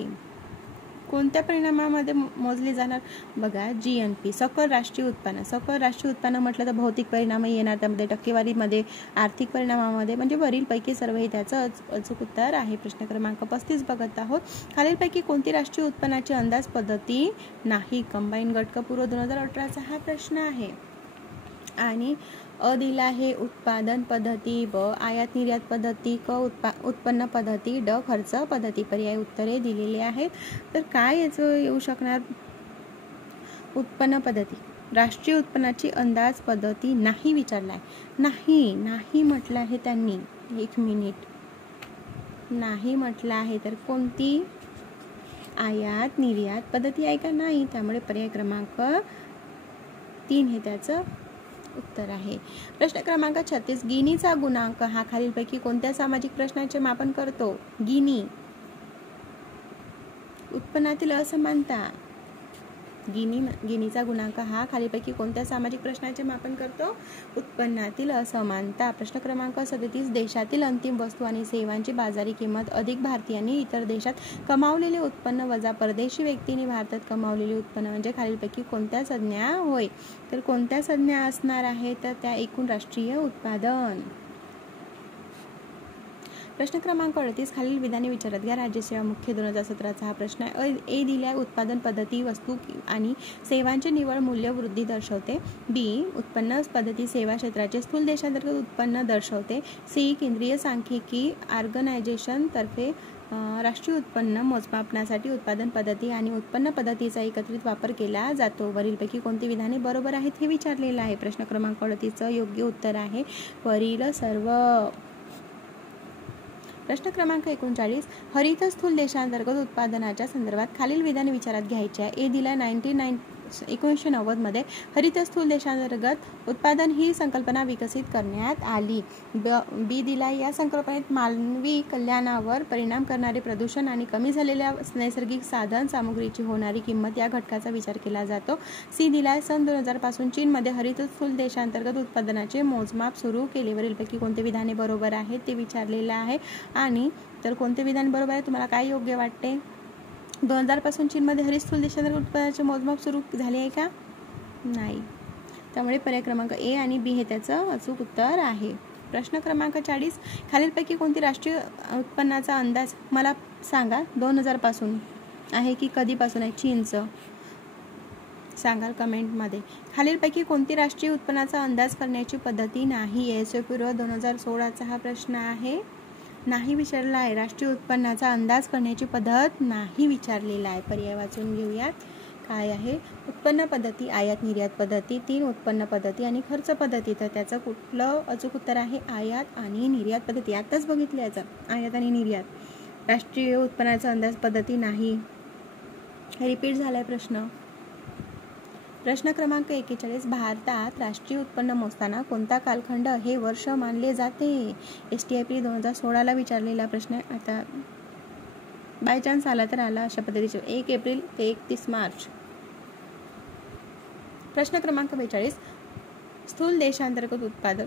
कोणत्या परिणामामध्ये मोजले जाणार? बघा, GNP सकल राष्ट्रीय उत्पन्न. सकल राष्ट्रीय उत्पन्न म्हटलं तर भौतिक परिणामही येणार त्यामध्ये, टक्केवारीमध्ये, आर्थिक परिणामामध्ये, म्हणजे वरीलपैकी सर्व हे त्याचं अचूक उत्तर आहे. प्रश्न क्रमांक 35 बघत आहोत. खालीलपैकी कोणती राष्ट्रीय उत्पन्नाची अंदाज पद्धती नाही? कंबाईन गट पूर्व 2018चा हा प्रश्न आहे. आणि अ दिला आहे उत्पादन पद्धती, ब आयात निर्यात पद्धती, क उत्पन्न पद्धती, ड खर्च पद्धती. पर्याय उत्तरे दिलेली आहेत. तर काय याचं येऊ शकणार? उत्पन्न पद्धती. राष्ट्रीय उत्पन्नाची अंदाज पद्धती नाही विचारलाय. नाही म्हटलं आहे त्यांनी. 1 मिनिट. नाही म्हटलं आहे तर कोणती? आयात निर्यात पद्धती आहे का? नाही. त्यामुळे पर्याय क्रमांक 3 हे त्याचं उत्तर आहे. प्रश्न क्रमांक 36. गिनीचा गुणांक हा खालीलपैकी कोणत्या सामाजिक प्रश्नाचे मापन करतो? गिनी. उत्पन्नातील असमानता, गिनीचा गुणांक हा खालीलपैकी कोणत्या सामाजिक प्रश्नाचे मापन करतो? उत्पन्नातील असमानता. प्रश्न क्रमांक 37 देशातील अंतिम वस्तू आणि सेवांची बाजारी किंमत अधिक भारतीयांनी इतर देशात कमावलेले उत्पन्न वजा परदेशी व्यक्तींनी भारतात कमावलेले उत्पन्न म्हणजे खालीलपैकी कोणत्या संज्ञा होय? तर कोणत्या संज्ञा असणार आहे? तर त्या एकूण राष्ट्रीय उत्पादन. प्रश्न क्रमांक 38 खालील विधाने विचारत घ्या. राज्यसेवा मुख्य 2017चा हा प्रश्न आहे. ए दिल्या उत्पादन पद्धती वस्तू आणि सेवांचे निव्वळ मूल्य वृद्धी दर्शवते. बी उत्पन्न पद्धती सेवा क्षेत्राचे स्थूल देशांतर्गत उत्पन्न दर्शवते. सी केंद्रीय सांख्यिकी ऑर्गनायझेशन तर्फे राष्ट्रीय उत्पन्न मोजमापनासाठी उत्पादन पद्धती आणि उत्पन्न पद्धतीचा एकत्रित वापर केला जातो. वरीलपैकी कोणती विधाने बरोबर आहेत हे विचारलेलं आहे. प्रश्न क्रमांक 38चं योग्य उत्तर आहे वरील सर्व. प्रश्न क्रमांक 39 हरित स्थूल देशांतर्गत उत्पादनाच्या संदर्भात खालील विधाने विचारात घ्यायची आहे. ए दिला 1990 मध्ये हरित स्थूल देशांतर्गत उत्पादन ही संकल्पना विकसित करण्यात आली. बी दिला या संकल्पनेत मानवी कल्याणावर परिणाम करणारे प्रदूषण आणि कमी झालेल्या नैसर्गिक साधन सामुग्रीची होणारी किंमत या घटकाचा विचार केला जातो. सी दिला सन 2000 पासून चीनमध्ये हरित स्थूल देशांतर्गत उत्पादनाचे मोजमाप सुरू केले. वरीलपैकी कोणते विधाने बरोबर आहेत ते विचारलेलं आहे. आणि तर कोणते विधान बरोबर आहे? तुम्हाला काय योग्य वाटते? 2000 पासून चीनमध्ये हरित स्थूल देशांतर्गत उत्पादनाचे मोजमाप सुरू झाले आहे का? नाही. त्यामुळे पर्याय क्रमांक ए आणि बी हे त्याचं अचूक उत्तर आहे. प्रश्न क्रमांक 40 खालीलपैकी कोणती राष्ट्रीय उत्पन्नाचा अंदाज मला सांगा 2000 पासून आहे की कधीपासून आहे? चीनचं सांगाल कमेंटमध्ये. खालीलपैकी कोणती राष्ट्रीय उत्पन्नाचा अंदाज करण्याची पद्धती नाही? पूर्व 2016चा हा प्रश्न आहे. नाही विचारला आहे. राष्ट्रीय उत्पन्नाचा अंदाज करण्याची पद्धत नाही विचारलेला आहे. पर्याय वाचून घेऊयात. काय आहे? उत्पन्न पद्धती, आयात निर्यात पद्धती, 3 उत्पन्न पद्धती आणि खर्च पद्धती. तर त्याचं कुठलं अचूक उत्तर आहे? आयात आणि निर्यात पद्धती. आताच बघितलं याचं आयात आणि निर्यात. राष्ट्रीय उत्पन्नाचा अंदाज पद्धती नाही. रिपीट झालाय प्रश्न. प्रश्न क्रमांक 41 भारतात राष्ट्रीय उत्पन्न मोजताना कोणता कालखंड हे वर्ष मानले जाते? STIP 2016ला विचारलेला प्रश्न आहे. आता बाय चान्स आला तर आला अशा पद्धतीचे 1 एप्रिल ते 31 मार्च. प्रश्न क्रमांक 42 स्थूल देशांतर्गत उत्पादन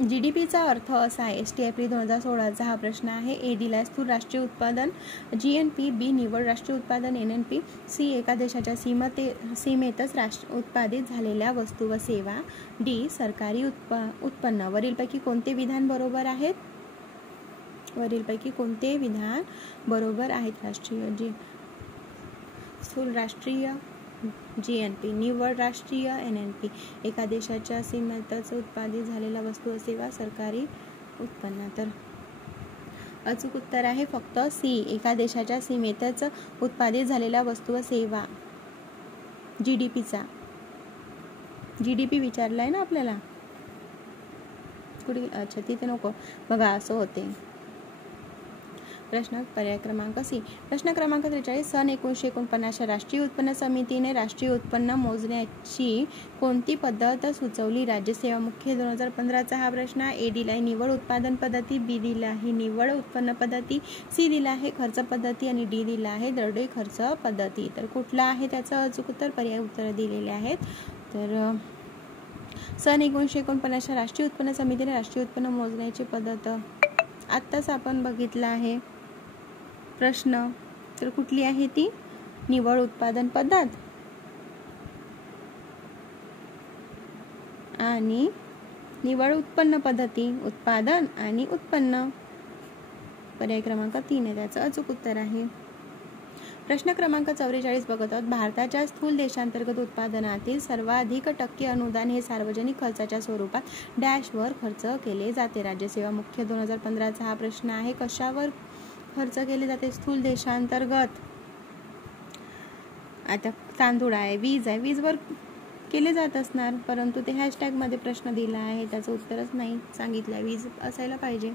GDPचा अर्थ असा आहे. STIP 2016चा हा प्रश्न आहे. ए दिला स्थूल राष्ट्रीय उत्पादन GNP, बी निव्वळ राष्ट्रीय उत्पादन NNP, सी एका देशाच्या सीमेतच उत्पादित झालेल्या वस्तू व सेवा, डी सरकारी उत्पन्न. वरीलपैकी कोणते विधान बरोबर आहेत? वरीलपैकी कोणते विधान बरोबर आहेत? राष्ट्रीय स्थूल राष्ट्रीय GNP, निव्वळ राष्ट्रीय NNP, एका देशाच्या सीमेतच उत्पादित झालेल्या वस्तू व सेवा, सरकारी उत्पन्न. तर अचूक उत्तर आहे फक्त सी एका देशाच्या सीमेतच उत्पादित झालेल्या वस्तू व सेवा. GDPचा GDP विचारलाय ना आपल्याला कुठे? अच्छा तिथे नको बघा असं होते. प्रश्न पर्याय क्रमांक सी. प्रश्न क्रमांक 43 सन 1949 राष्ट्रीय उत्पन्न समितीने राष्ट्रीय उत्पन्न मोजण्याची कोणती पद्धत सुचवली? राज्यसेवा मुख्य 2015चा हा प्रश्न. ए दिला आहे निव्वळ उत्पादन पद्धती, बी दिला आहे निव्वळ उत्पन्न पद्धती, सी दिला आहे खर्च पद्धती आणि डी दिला आहे दरडोई खर्च पद्धती. तर कुठला आहे त्याचं अचूक उत्तर? पर्याय उत्तर दिलेले आहेत. तर सन 1949 राष्ट्रीय उत्पन्न समितीने राष्ट्रीय उत्पन्न मोजण्याची पद्धत आत्ताच आपण बघितलं आहे प्रश्न. तर कुठली आहे ती? निव्वळ उत्पादन पद्धत आणि निव्वळ उत्पन्न पद्धती, उत्पादन आणि उत्पन्न. पर्याय क्रमांक 3 आहे त्याचं अचूक उत्तर आहे. प्रश्न क्रमांक 44 बघत आहोत. भारताच्या स्थूल देशांतर्गत उत्पादनातील सर्वाधिक टक्के अनुदान हे सार्वजनिक खर्चाच्या स्वरूपात डॅशवर खर्च केले जाते? राज्यसेवा मुख्य 2015चा हा प्रश्न आहे. कशावर खर्च केले जाते स्थूल देशांतर्गत? आता तांदूळ आहे, वीज आहे, वीजवर केले जात असणार, परंतु ते हॅशटॅगमध्ये प्रश्न दिला आहे, त्याचं उत्तरच नाही सांगितलं. वीज असायला पाहिजे.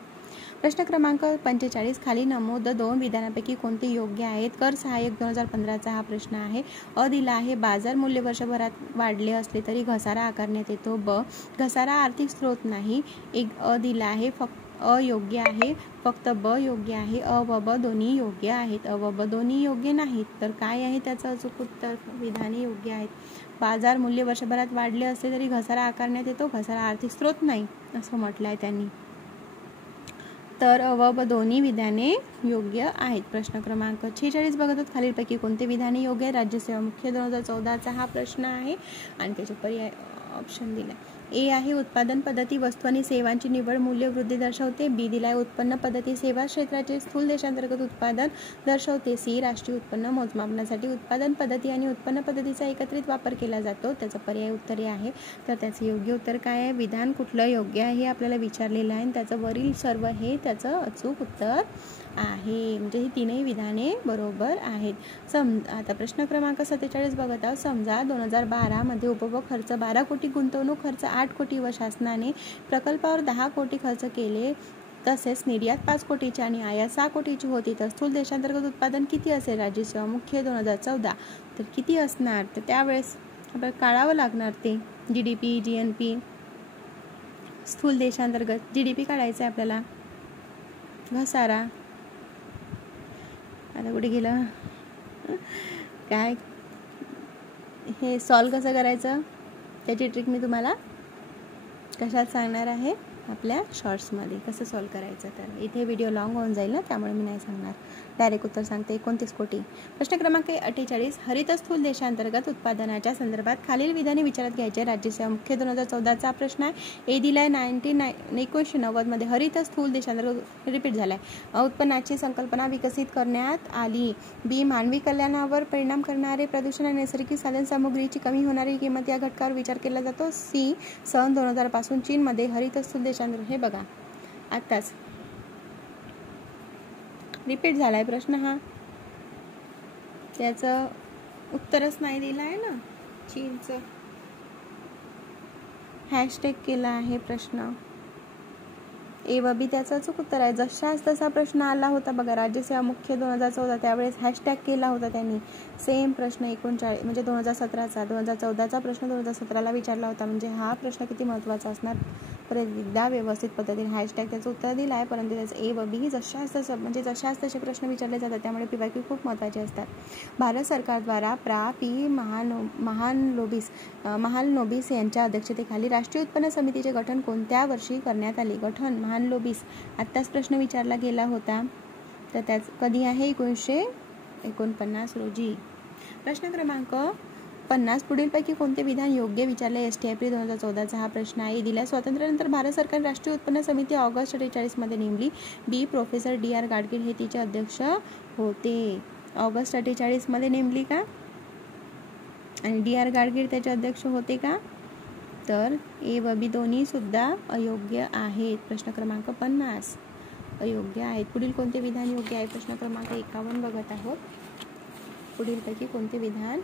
प्रश्न क्रमांक 45 खाली नमूद 2 विधानांपैकी कोणते योग्य आहेत? कर सहाय्यक 2015चा हा प्रश्न आहे. अ दिला आहे बाजार मूल्य वर्षभरात वाढले असले तरी घसारा आकारण्यात येतो. ब घसारा आर्थिक स्रोत नाही. एक अ दिला आहे अयोग्य आहे, फक्त ब योग्य आहे, अ व ब दोन्ही योग्य आहेत, अ व ब दोन्ही योग्य नाहीत. तर काय आहे त्याचं अचूक उत्तर? विधाने योग्य आहेत. बाजार मूल्य वर्षभरात वाढले असले तरी घसारा आकारण्यात येतो, घसारा आर्थिक स्रोत नाही असं म्हटलं आहे त्यांनी. तर अ व ब दोन्ही विधाने योग्य आहेत. प्रश्न क्रमांक 46 बघत आहोत. खालीलपैकी कोणते विधाने योग्य आहे? राज्यसेवा मुख्य 2014चा हा प्रश्न आहे आणि त्याचे पर्याय ऑप्शन दिला. ए आहे उत्पादन पद्धती वस्तू आणि सेवांची निव्वळ मूल्य वृद्धी दर्शवते. बी दिलाय उत्पन्न पद्धती सेवा क्षेत्राचे स्थूल देशांतर्गत उत्पादन दर्शवते. सी राष्ट्रीय उत्पन्न मोजमापनासाठी उत्पादन पद्धती आणि उत्पन्न पद्धतीचा एकत्रित वापर केला जातो. त्याचं पर्याय उत्तर ए आहे. तर त्याचं योग्य उत्तर काय आहे? विधान कुठलं योग्य आहे हे आपल्याला विचारलेलं आहे आणि त्याचं वरील सर्व हे त्याचं अचूक उत्तर आहे. म्हणजे ही तीनही विधाने बरोबर आहेत. आता प्रश्न क्रमांक 47 बघत आहोत. समजा 2012 मध्ये उपभोग खर्च 12 कोटी, गुंतवणूक खर्च 8 कोटी व शासनाने प्रकल्पावर 10 कोटी खर्च केले. तसेच निर्यात 5 कोटीची आणि आयात 6 कोटीची होती. तर स्थूल देशांतर्गत उत्पादन किती असेल? राज्यसेवा मुख्य 2014 तर किती असणार? तर त्यावेळेस आपल्याला काढावं लागणार ते GDP GNP स्थूल देशांतर्गत GDP काढायचं आहे आपल्याला. घसारा आता कुठे गेलं? काय हे सॉल्व कसं करायचं त्याची ट्रिक मी तुम्हाला कशात सांगणार आहे? आपल्या शॉर्ट्समध्ये कसं सॉल्व करायचं. तर इथे व्हिडिओ लॉंग होऊन जाईल ना, त्यामुळे मी नाही सांगणार, डायरेक्ट उत्तर सांगते. 29 कोटी. प्रश्न क्रमांक 48 हरित स्थूल देशांतर्गत उत्पादनाच्या संदर्भात खालील विधाने विचारात घ्यायचे. राज्यसेवा मुख्य 2014चा प्रश्न आहे. ए दिलाय 1990 मध्ये हरित स्थूल देशांतर्गत रिपीट झालाय. उत्पन्नाची संकल्पना विकसित करण्यात आली. बी मानवी कल्याणावर परिणाम करणारे प्रदूषण आणि नैसर्गिक साधनसामुग्रीची कमी होणारी किंमत या घटकावर विचार केला जातो. सी सन 2000 पासून चीनमध्ये हरित स्थूल देशांतर्गत हे बघा आताच रिपीट झालाय प्रश्न हा. त्याचं उत्तरच नाही दिलं आहे ना. चीनचं हॅशटॅग केला आहे प्रश्न. ए व बी त्याचं अचूक उत्तर आहे. जशाच तसा प्रश्न आला होता बघा राज्यसेवा मुख्य 2014 त्यावेळेस हॅशटॅग केला होता त्यांनी. सेम प्रश्न 39 म्हणजे 2017चा 2014चा प्रश्न 2017ला विचारला होता. म्हणजे हा प्रश्न किती महत्त्वाचा असणार. परत एकदा व्यवस्थित पद्धतीने हॅशटॅग त्याचं उत्तर दिलं आहे. परंतु त्याचं ए व बी जशाच तसे प्रश्न विचारले जातात. त्यामुळे PYQ खूप महत्त्वाचे असतात. भारत सरकारद्वारा पी महालनोबिस यांच्या अध्यक्षतेखाली राष्ट्रीय उत्पन्न समितीचे गठन कोणत्या वर्षी करण्यात आले? गठन महालनोबिस आत्ताच प्रश्न विचारला गेला होता. तर त्याच कधी आहे? 1949 रोजी. प्रश्न क्रमांक 50 पुढीलपैकी कोणते विधान योग्य विचारले? STIP 2014चा हा प्रश्न आहे. दिला स्वातंत्र्यानंतर भारत सरकार राष्ट्रीय उत्पन्न समिती ऑगस्ट 48 मध्ये नेमली. बी प्रोफेसर DR गाडगीळ हे तिचे अध्यक्ष होते. ऑगस्ट 48 मध्ये नेमली का? आणि DR गाडगीळ त्याचे अध्यक्ष होते का? तर ए व बी दोन्ही सुद्धा अयोग्य आहेत. प्रश्न क्रमांक 50 अयोग्य आहेत. पुढील कोणते विधान योग्य आहे? प्रश्न क्रमांक 51 बघत आहोत. पुढीलपैकी कोणते विधान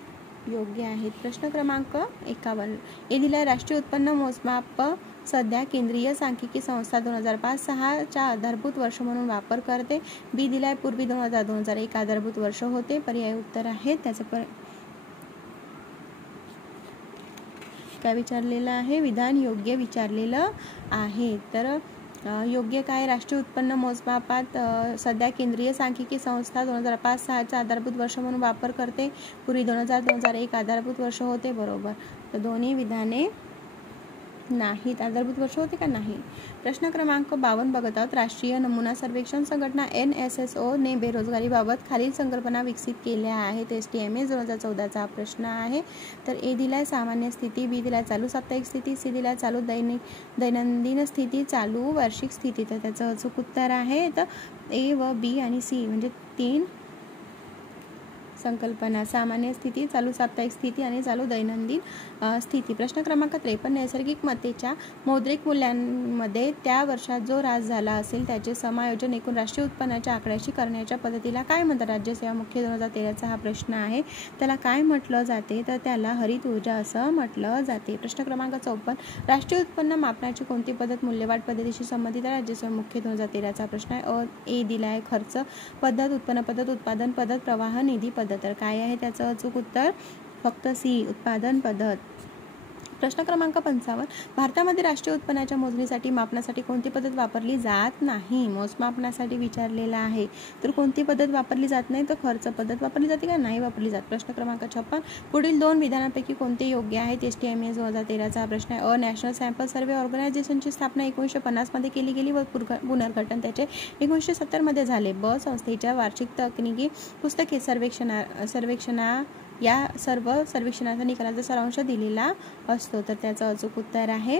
योग्य आहेत? प्रश्न क्रमांक 51 ए दिलाय राष्ट्रीय उत्पन्न मोजमाप सध्या केंद्रीय सांख्यिकी संस्था 2005-06च्या आधारभूत वर्ष म्हणून वापर करते. बी दिलाय पूर्वी 2000-2001 आधारभूत वर्ष होते. पर्याय उत्तर आहे. त्याचं काय विचारलेलं आहे? विधान योग्य विचारलेलं आहे. तर योग्य काय? राष्ट्रीय उत्पन्न मोजमापात सध्या केंद्रीय सांख्यिकी संस्था 2005-06चा आधारभूत वर्ष म्हणून वापर करते. पूर्वी 2000-2001 आधारभूत वर्ष होते. बरोबर. तर दोन्ही विधाने नाहीत. आधारभूत वर्ष होते का? नाही. प्रश्न क्रमांक 52 बघत आहोत. राष्ट्रीय नमुना सर्वेक्षण संघटना NSSO ने बेरोजगारीबाबत खालील संकल्पना विकसित केल्या आहेत. STMS 2014चा प्रश्न आहे. तर ए दिलाय सामान्य स्थिती, बी दिलाय चालू साप्ताहिक स्थिती, सी दिलाय चालू दैनंदिन स्थिती, चालू वार्षिक स्थिती. तर त्याचं अचूक उत्तर आहे. तर ए व बी आणि सी म्हणजे 3 संकल्पना: सामान्य स्थिती, चालू साप्ताहिक स्थिती आणि चालू दैनंदिन स्थिती. प्रश्न क्रमांक 53 नैसर्गिक मतेच्या मौद्रिक मूल्यांमध्ये त्या वर्षात जो ह्रास झाला असेल त्याचे समायोजन एकूण राष्ट्रीय उत्पन्नाच्या आकड्याशी करण्याच्या पद्धतीला काय म्हणतात? राज्यसेवा मुख्य 2013चा हा प्रश्न आहे. त्याला काय म्हटलं जाते? तर त्याला हरित ऊर्जा असं म्हटलं जाते. प्रश्न क्रमांक 54 राष्ट्रीय उत्पन्न मापनाची कोणती पद्धत मूल्यवाढ पद्धतीशी संबंधित आहे? राज्यसेवा मुख्य 2013चा प्रश्न आहे. ए दिलाय खर्च पद्धत, उत्पन्न पद्धत, उत्पादन पद्धत, प्रवाह निधी पद्धत. तर काय आहे त्याचं अचूक उत्तर? फक्त सी उत्पादन पद्धत. प्रश्न क्रमांक 55. भारतामध्ये राष्ट्रीय उत्पन्नाच्या मोजणीसाठी मापनासाठी कोणती पद्धत वापरली जात नाही? मोजमापनासाठी विचारलेला आहे. तर कोणती पद्धत वापरली जात नाही? तर खर्च पद्धत वापरली जाते का? नाही वापरली जात. प्रश्न क्रमांक 56. पुढील 2 विधानांपैकी कोणते योग्य आहेत? STIMS 2013चा हा प्रश्न आहे. नॅशनल सॅम्पल सर्व्हे ऑर्गनायझेशनची स्थापना 1950 मध्ये केली गेली व पुनर्गठन त्याचे 1970 मध्ये झाले. संस्थेच्या वार्षिक तकनिकी पुस्तके सर्वेक्षणा या सर्व सर्वेक्षणाचा निकालाचा सारांश दिलेला असतो. तर त्याचं अचूक उत्तर आहे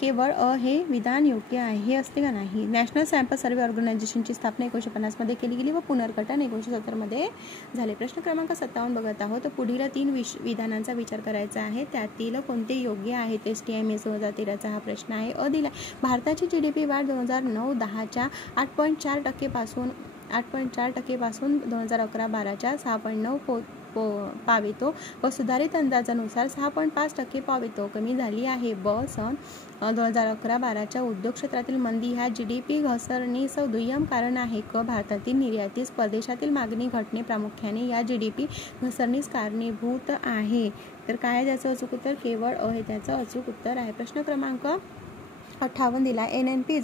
केवळ हे विधान योग्य आहे. हे असते का? नाही. नॅशनल सॅम्पल सर्व्हे ऑर्गनायझेशनची स्थापना 1950 मध्ये केली गेली व पुनर्गठन 1970 मध्ये झाले. प्रश्न क्रमांक 57 बघत आहोत. तर पुढील 3 विधानांचा विचार करायचा आहे. त्यातील कोणते योग्य आहेत? STIMS 2013चा हा प्रश्न आहे. दिला. भारताची GDP वाढ 2009-10च्या 8.4% पासून 2011-12च्या 6.9 पावेतो व सुधारित अंदाजानुसार 6.5% पावेतो कमी झाली आहे. सन 2011-12च्या उद्योग क्षेत्रातील मंदी ह्या GDP घसरणीस दुय्यम कारण आहे. भारतातील निर्यातीस परदेशातील मागणी घटणे प्रामुख्याने या GDP घसरणीस कारणीभूत आहे. तर काय त्याचं अचूक उत्तर? केवळ हे त्याचं अचूक उत्तर आहे. प्रश्न क्रमांक 58 दिला. NNP =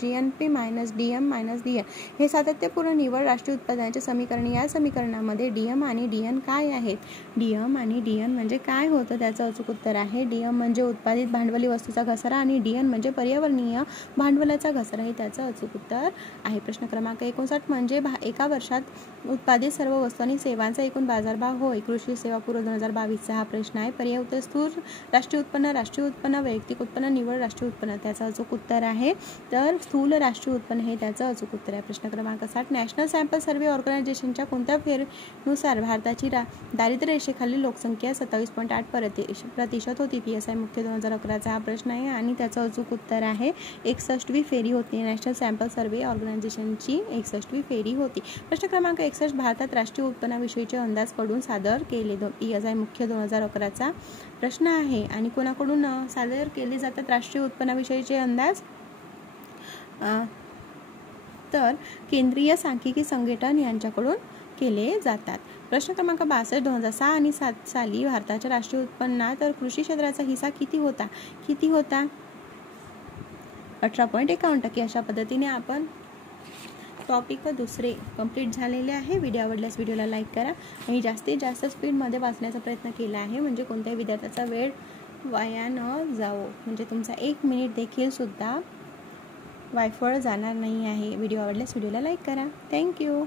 GNP - DM - DN हे सातत्यपूर्ण निव्वळ राष्ट्रीय उत्पादनाचे समीकरण. या समीकरणामध्ये DM आणि DN काय आहेत? DM आणि DN म्हणजे काय होतं? त्याचं अचूक उत्तर आहे DM म्हणजे उत्पादित भांडवली वस्तूचा घसारा आणि DN म्हणजे पर्यावरणीय भांडवलाचा घसारा. हे त्याचं अचूक उत्तर आहे. प्रश्न क्रमांक 59 म्हणजे एका वर्षात उत्पादित सर्व वस्तू आणि सेवांचा एकूण बाजारभाव होय. कृषी सेवा पूर्व 2022चा हा प्रश्न आहे. पर्याय उत्तर स्थूल राष्ट्रीय उत्पन्न, वैयक्तिक उत्पन्न, निव्वळ राष्ट्रीय उत्पन्न. त्याचं अचूक उत्तर आहे तर स्थूल राष्ट्रीय उत्पन्न हे त्याचं अचूक उत्तर आहे. प्रश्न क्रमांक 60. नॅशनल सॅम्पल सर्व्हे ऑर्गनायझेशनच्या कोणत्या फेरनुसार भारताची दारिद्र्य रेषेखालील लोकसंख्या 27.8% होती? PSI मुख्य 2011चा हा प्रश्न आहे आणि त्याचं अचूक उत्तर आहे 61वी फेरी होती. नॅशनल सॅम्पल सर्व्हे ऑर्गनायझेशनची 61वी फेरी होती. प्रश्न क्रमांक 61. भारतात राष्ट्रीय उत्पन्नाविषयीचे अंदाज कडून सादर केले. PSI मुख्य 2011चा प्रश्न आहे आणि कोणाकडून सादर केले जातात राष्ट्रीय उत्पन्नाविषयीचे अंदाज? तर केंद्रीय सांख्यिकी संघटन यांच्याकडून केले जातात. प्रश्न क्रमांक 62. 2006 आणि 2007 साली भारताच्या राष्ट्रीय उत्पन्नात तर कृषी क्षेत्राचा हिस्सा किती होता? 18.51%. अशा पद्धतीने आपण टॉपिक दुसरे कंप्लीट झालेले आहे. व्हिडिओ आवडल्यास व्हिडिओला लाईक करा आणि जास्तीत जास्त स्पीडमध्ये वाचण्याचा प्रयत्न केला आहे म्हणजे कोणत्याही विद्यार्थ्याचा वेळ वाया न जावो. म्हणजे तुमचा 1 मिनिट देखील सुद्धा वायफळ जाणार नाही आहे. व्हिडिओ आवडल्यास व्हिडिओला लाईक करा. थँक्यू.